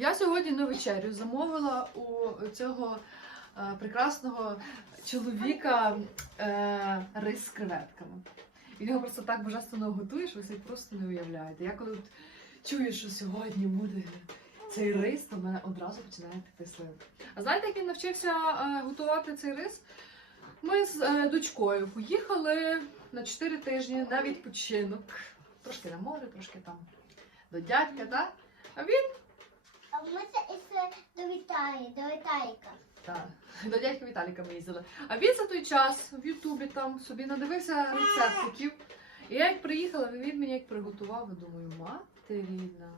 Я сьогодні на вечерю замовила у цього е, прекрасного чоловіка е, рис з креветками. Він його просто так божественно готує, що ви собі просто не уявляєте. Я коли чую, що сьогодні буде цей рис, то мене одразу починає піти слив. А знаєте, як він навчився е, готувати цей рис? Ми з дочкою поїхали на 4 тижні на відпочинок. Трошки на море, трошки там до дядька, так? А він А ми це із до Віталії, до Віталіка. Так, до дядька Віталіка ми їздили. А він за той час в Ютубі там собі надивився рецептиків. І я як приїхала, він мені як приготував, думаю, мати рідна.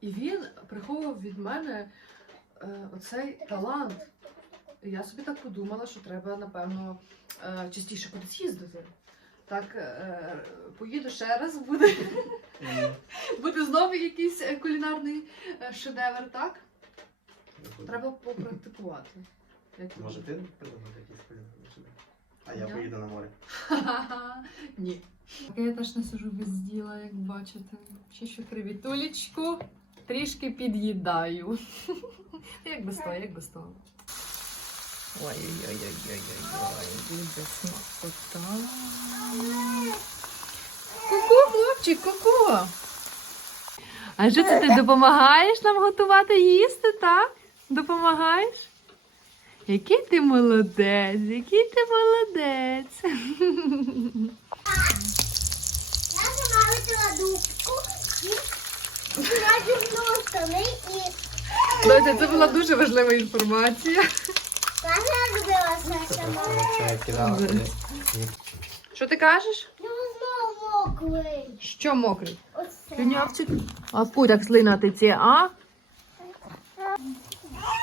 І він приховував від мене е, оцей талант. І я собі так подумала, що треба, напевно, е, частіше кудись їздити. Так, е, поїду ще раз, буде, якийсь е, кулінарний е, шедевр, так? Треба попрактикувати. Може ти придумати якісь полігони собі? А я Я? поїду на море. Ні. Я теж не сижу без діла, як бачите. Чищу кривітулечку, трішки під'їдаю. Як без того, як без того. Ой-ой-ой-ой-ой-ой, буде смакота. Ку-ку, хлопчик, ку-ку. А що це ти допомагаєш нам готувати їсти, так? Допомагаєш? Який ти молодець, який ти молодець. Я сама витила дубку і надягнула штани і це була дуже важлива інформація. я. Що ти кажеш? Ну мокрий. Що мокрий? Слюнявчик? А в так слина тече, а?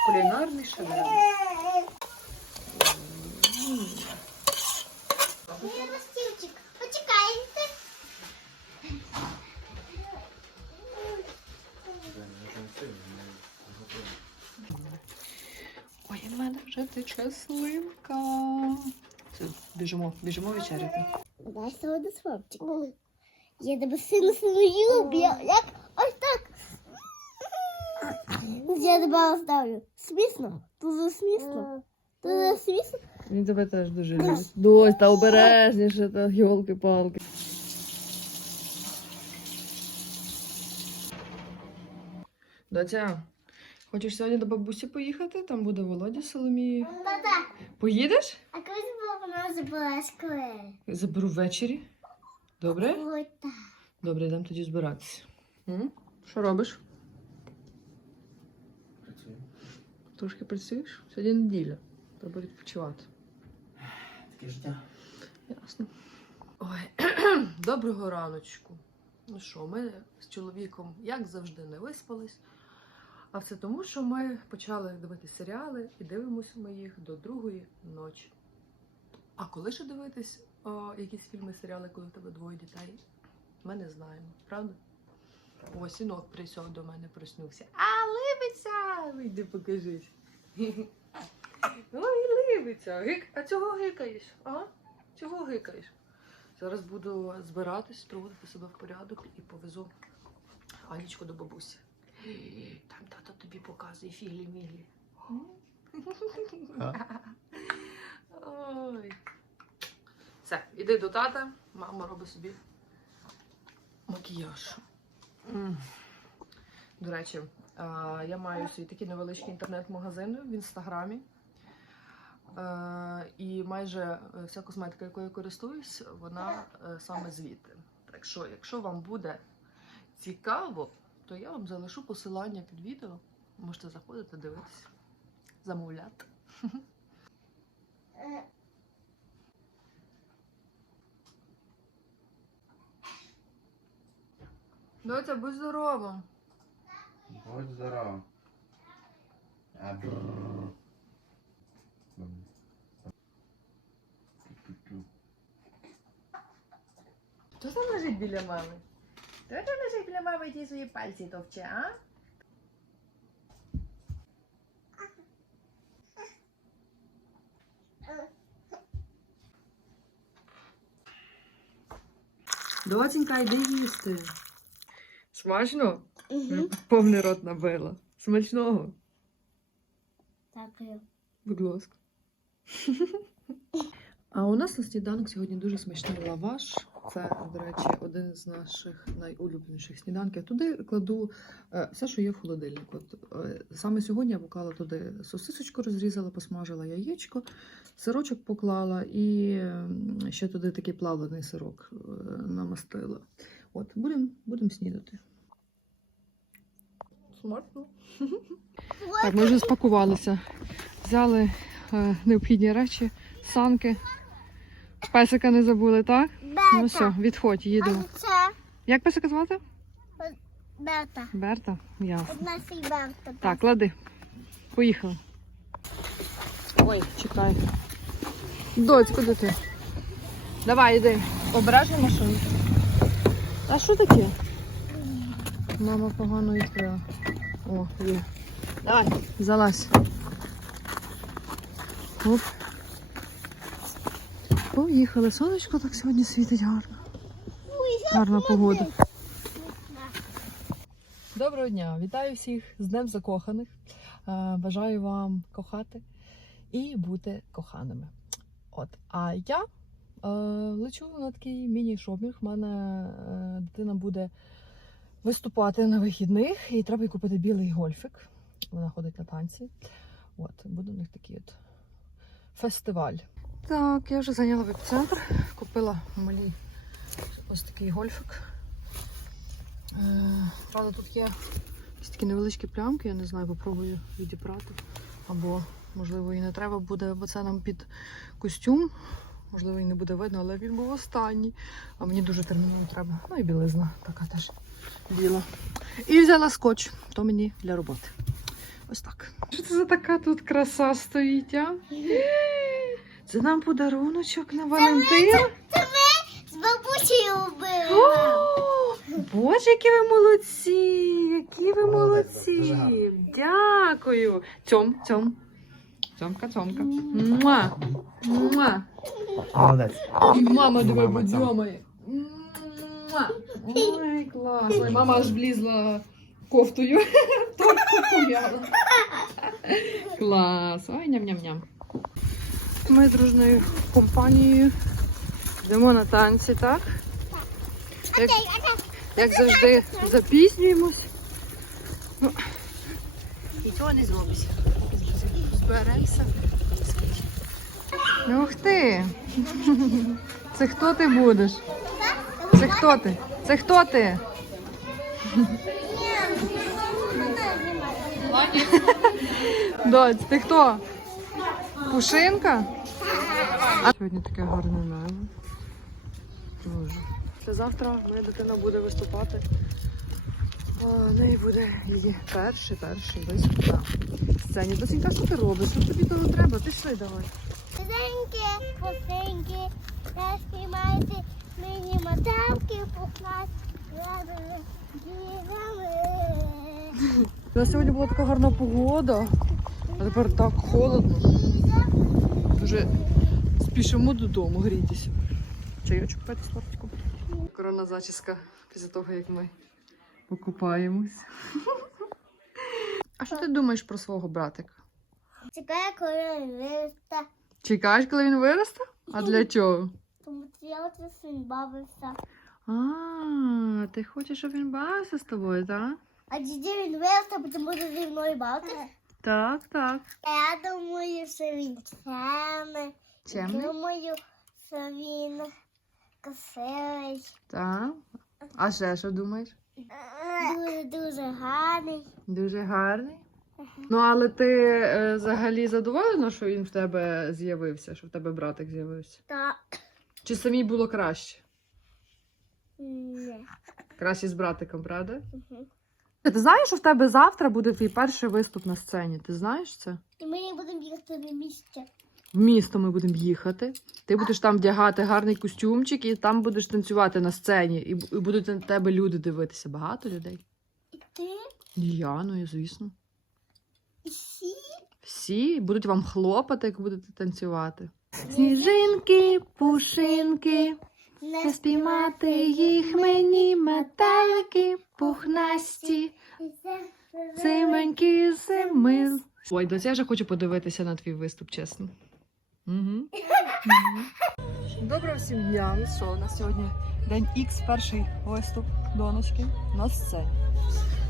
Кулінарний шедевр. Ой, в мене вже тече слинка. Все, біжимо, біжимо вечеряти. Дай сьогодні свапчик. Я тебе сильно сильно люблю. Як ось так. Я тебе оставлю. Смісно? Дуже смісно. Дуже смісно. Він тебе теж дуже любить. Дось, та обережніше, та йолки-палки. Доця, хочеш сьогодні до бабусі поїхати? Там буде Володя з Поїдеш? Школи? Заберу ввечері. Добре? Ой, так. Добре, йдемо тоді збиратися. М? Що робиш? Працюю. Трошки працюєш? Сьогодні неділя. Треба відпочивати. Таке життя. Ясно. Ой, доброго раночку. Ну що, ми з чоловіком, як завжди, не виспались. А все тому, що ми почали дивитися серіали і дивимося ми їх до другої ночі. А коли ще дивитись о, якісь фільми, серіали, коли в тебе двоє дітей? Ми не знаємо, правда? О, сінок прийшов до мене, проснувся. А, либиться! Вийди, покажись. Ой, либиться. Гик... А чого гикаєш? А? Чого гикаєш? Зараз буду збиратись, приводити себе в порядок і повезу Алічку до бабусі. Там тато тобі показує фіглі-міглі. Ой. Все, іди до тата, мама робить собі макіяж. До речі, я маю свій такий невеличкий інтернет-магазин в інстаграмі. Е, І майже е, вся косметика, якою я користуюсь, вона е, саме звідти. Так що, якщо вам буде цікаво, то я вам залишу посилання під відео. Можете заходити, дивитися, замовляти. Доця, будь здорова. Будь здоров. А, бррр. Хто там лежить біля мами? Хто там лежить біля мами і ті свої пальці товче, а? Доцінька, йди їсти. Смачно? Угу. Повний рот набила. Смачного. Дякую. Будь ласка. А у нас на сніданок сьогодні дуже смачний лаваш. Це, до речі, один з наших найулюбленіших сніданків. Туди кладу е, все, що є в холодильнику. Е, Саме сьогодні я поклала туди сосисочку, розрізала, посмажила яєчко, сирочок поклала і ще туди такий плавлений сирок е, намастила. От, будемо будем снідати. Смачно. Так, ми вже спакувалися. Взяли необхідні речі, санки. Песика не забули, так? Ну все, відходь, їдемо. А це Як песика звати? Берта. Берта? Ясно. Одна сій Берта. Так, клади. Поїхали. Ой, чекай. Доць, куди ти? Давай, йди. Обережно машину. А що таке? Мама погано відкрила. О, є. Давай, залазь. Оп. Поїхали. Сонечко так сьогодні світить гарно. Гарна погода. Доброго дня! Вітаю всіх з Днем Закоханих. Е, Бажаю вам кохати і бути коханими. От, а я е, лечу на такий міні-шопінг. У мене е, дитина буде виступати на вихідних, і треба їй купити білий гольфик. Вона ходить на танці. От, буде у них такий от фестиваль. Так, я вже зайняла веб-центр, купила малій ось такий гольфик. Е, Правда, тут є якісь такі невеличкі плямки, я не знаю, попробую відібрати. Або, можливо, і не треба буде, бо це нам під костюм. Можливо, і не буде видно, але він був останній. А мені дуже терміново треба. Ну і білизна така теж біла. І взяла скотч, то мені для роботи. Ось так. Що це за така тут краса стоїть, а? Це нам подаруночок на Валентин. З бабусею вбили. Боже, які ви молодці! Які ви молодці! Дякую! Цьом, цьом. Цьомка, цьомка. Муа! Муа! І мама подзьомає. Муа! Ой, клас! Ой, мама аж влізла кофтою. Торт пом'яла. Клас! Ой, ням-ням-ням. Ми дружною компанією йдемо на танці, так? Як, як завжди запізнюємось. Ну, нічого не зробиш. Зберемося. Ух ти! Це хто ти будеш? Це хто ти? Це хто ти? Доць, ти хто? Пушинка? А... Сьогодні таке гарне небо. Дуже. Завтра моя дитина буде виступати. В неї буде її перший, перший виступ на сцені. Досінька, що ти робиш? Що тобі того треба? Пішли давай. Сиденьки, посиньки, не спіймайте мені мотавки покласть. У нас сьогодні була така гарна погода, а тепер так холодно. Дуже спішимо додому грітися. Чайочок пити з тортиком. Корона зачіска після того, як ми покупаємось. А що ти думаєш про свого братика? Чекає, коли він виросте. Чекаєш, коли він виросте? А для чого? Тому що я оце син бавився. А, ти хочеш, щоб він бавився з тобою, так? А тоді він виросте, потім буде зі мною бавитися. Так, так. Я думаю, що він чемний. Чемний? Думаю, що він красивий. Так. А ще що думаєш? Дуже-дуже гарний. Дуже гарний. Ну, але ти е, взагалі задоволена, що він в тебе з'явився, що в тебе братик з'явився? Та Чи самій було краще? ні. Краще з братиком, правда? Мгм. Ти знаєш, що в тебе завтра буде твій перший виступ на сцені? Ти знаєш це? І ми не будемо бігати на місце. В місто ми будемо їхати. Ти будеш там вдягати гарний костюмчик і там будеш танцювати на сцені. І, б- і будуть на тебе люди дивитися. Багато людей. І ти, І я, ну і звісно. і всі. Всі будуть вам хлопати, як будете танцювати. Сніжинки, пушинки, не спіймати їх мені метелики пухнасті. Зименькі зими. Ой, доця я вже хочу подивитися на твій виступ, чесно. Угу. Доброго всім дня. Ну що, у нас сьогодні день Х, перший виступ донечки на сцені.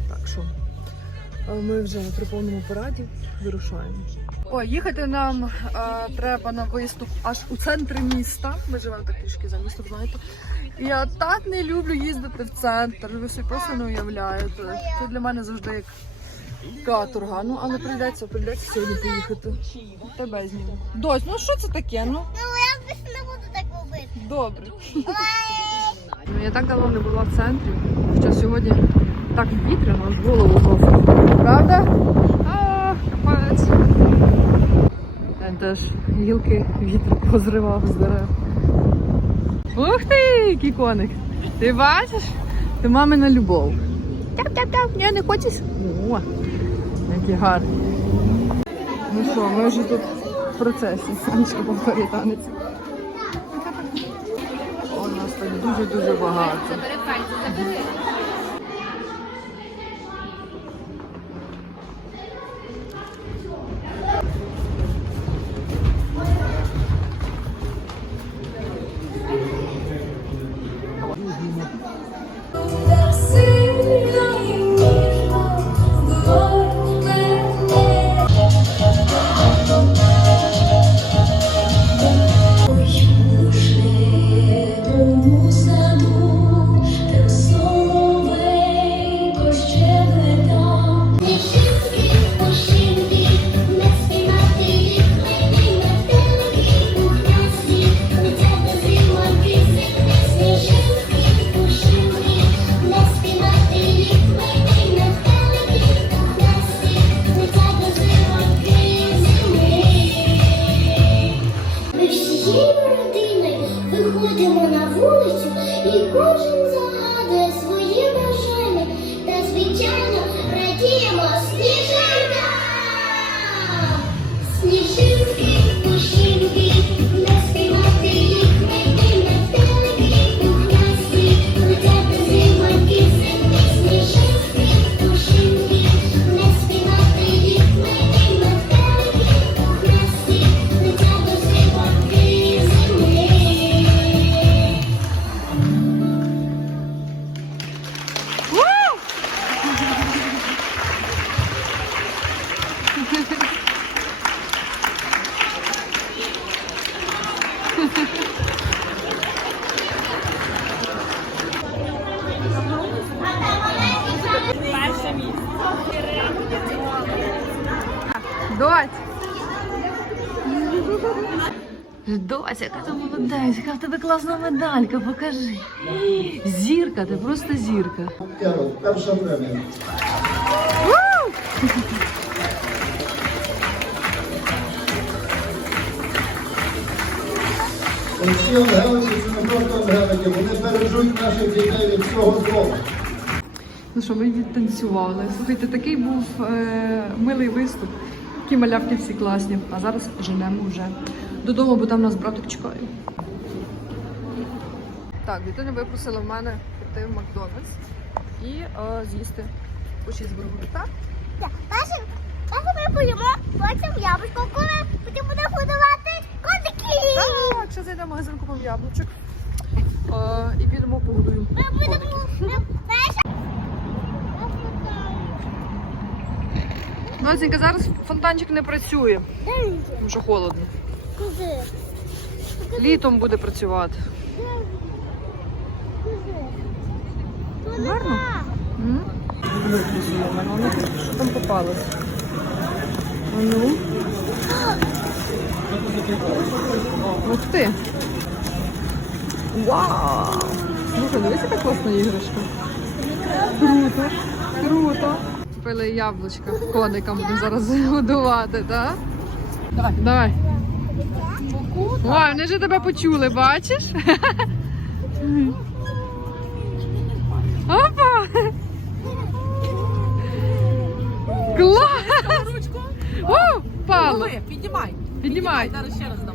Так що е, ми вже при повному параді вирушаємо. Ой, їхати нам е, треба на виступ аж у центрі міста. Ми живемо так трішки за містом, знаєте. Я так не люблю їздити в центр. Ви собі просто не уявляєте. Це для мене завжди як каторга. Ну, але прийдеться, прийдеться сьогодні поїхати. Тебе зніму. Дось, ну що це таке? Ну Я більше не буду так робити. добре. Ну, я так давно не була в центрі, що сьогодні так вітряно, аж голову. Правда? А, капець. Я теж гілки вітер позривав з дерев. Ух ти, який коник! Ти бачиш? Ти мамина любов. Тяп-тяп-тяп, я не хочеш? О, які гарні. Ну що, ми вже тут в процесі. Санечка повторює танець. О, нас так дуже-дуже багато. Тебе класна медалька, покажи. Зірка, ти просто зірка. Перша премія. Всі вони бережуть наших дітей від всього злого. Ну що, ми відтанцювали. Слухайте, такий був е, милий виступ. Такі малявки всі класні. А зараз женемо вже додому, бо там нас братик чекає. Так, дитина випросила в мене піти в Макдональдс і е, з'їсти по чізбургеру. Так? Так, Перше, перше ми поїмо, потім яблучко, коли потім будемо годувати котики. Так, ще зайдемо в магазин, купимо яблучок. Е, і підемо погодуємо. Ми будемо, ми. Доценька, зараз фонтанчик не працює, тому що холодно. Куди? Літом буде працювати. Гарно? Воно що там попалось? Ну. Ух ти! Вау! Слухай, дивись, яка класна іграшка. Круто, круто. Купили яблучка коникам будемо зараз годувати, так? Давай. Давай. Ой, вони ж тебе почули, бачиш? Опа! Клас! Ручку. О, впало. Лови, піднімай. Піднімай. Зараз ще раз дам.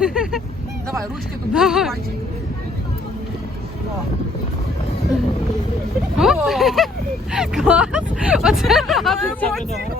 Давай, ручки тут. Давай. пальчик. О. Клас! Оце радиться.